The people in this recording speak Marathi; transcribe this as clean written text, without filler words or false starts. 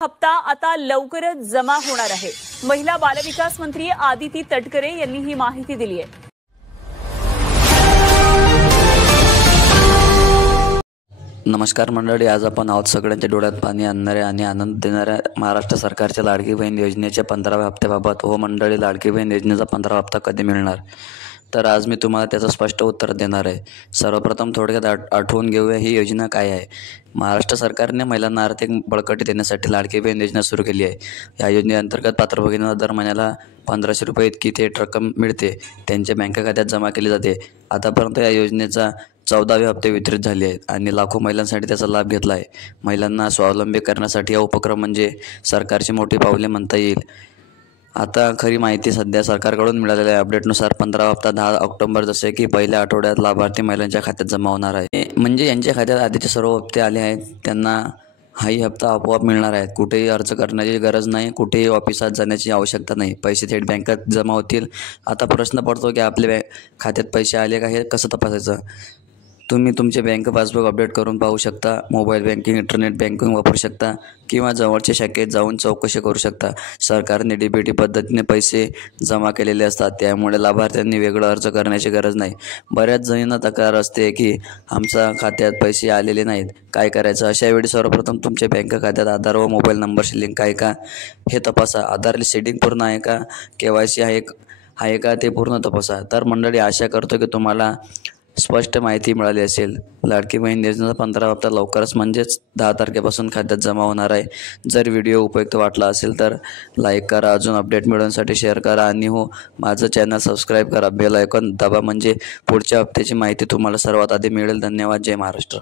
हप्ता आता लवकरच जमा होणार आहे। महिला बालविकास मंत्री आदिती तटकरे यांनी ही माहिती दिली आहे। नमस्कार मंडळी, आज आपण आहोत सगळ्यांच्या डोळ्यात पाणी आणणाऱ्या आणि आनंद देणाऱ्या महाराष्ट्र सरकारच्या लाडकी बहीण योजनेच्या 15व्या हप्त्याबाबत। हो मंडळी, लाडकी बहीण योजनेचा 15वा हप्ता कधी मिळणार, तर आज मी तुम्हाला त्याचं स्पष्ट उत्तर देणार आहे। सर्वप्रथम थोडक्यात आठवून घेऊया ही योजना काय आहे। महाराष्ट्र सरकारने महिलांना आर्थिक बळकटी देण्यासाठी लाडकी बहीण योजना सुरू केली आहे। या योजनेअंतर्गत पात्र भगिनींना दर महिन्याला 1500 रुपये इतकी थेट रक्कम मिळते, त्यांच्या बँक खात्यात जमा केली जाते। आतापर्यंत या योजनेचा 14वे हप्ते वितरित झाले आहेत आणि लाखो महिलांसाठी त्याचा लाभ घेतला आहे। महिलांना स्वावलंबी करण्यासाठी हा उपक्रम म्हणजे सरकारची मोठी पावले म्हणता येईल। आता खरी माहिती सध्या सरकारकडून मिळालेल्या अपडेटनुसार 15वा हप्ता 10 ऑक्टोबर जसे की पहिल्या आठवड्यात लाभार्थी महिलांच्या खात्यात जमा होणार आहे। म्हणजे यांच्या खात्यात आधीचे सर्व हप्ते आले आहेत त्यांना हाही हप्ता आपोआप मिळणार आहे। कुठेही अर्ज करण्याची गरज नाही, कुठेही ऑफिसात जाण्याची आवश्यकता नाही, पैसे थेट बँकेत जमा होतील। आता प्रश्न पडतो की आपल्या खात्यात पैसे आले का हे कसं तपासायचं। तुम्ही तुमचे बँक पासबुक अपडेट करून पाहू शकता, मोबाईल बँकिंग, इंटरनेट बँकिंग वापरू शकता किंवा जवळच्या शाखेत जाऊन चौकशी करू शकता। सरकारने DBT पद्धतीने पैसे जमा केलेले असतात, त्यामुळे लाभार्थ्यांनी वेगळं अर्ज करण्याची गरज नाही। बऱ्याच जणींना तक्रार असते की आमच्या खात्यात पैसे आलेले नाहीत, काय करायचं। अशा वेळी सर्वप्रथम तुमच्या बँक खात्यात आधार व मोबाईल नंबरशी लिंक आहे का हे तपासा। आधार सेटिंग पूर्ण आहे का, KYC आहे का ते पूर्ण तपासा। तर मंडळी, आशा करतो की तुम्हाला स्पष्ट माहिती मिळाली असेल। लाडकी बहीण योजनेचा 15वा हप्ता लवकरच म्हणजेच 10 तारखेपासून खात्यात जमा होणार आहे। जर व्हिडिओ उपयुक्त वाटला असेल तर लाईक करा, अजून अपडेट मिळवण्यासाठी शेअर करा आणि हो, माझं चॅनल सबस्क्राईब करा, बेल आयकॉन दाबा म्हणजे पुढच्या हप्त्याची माहिती तुम्हाला सर्वात आधी मिळेल। धन्यवाद। जय महाराष्ट्र।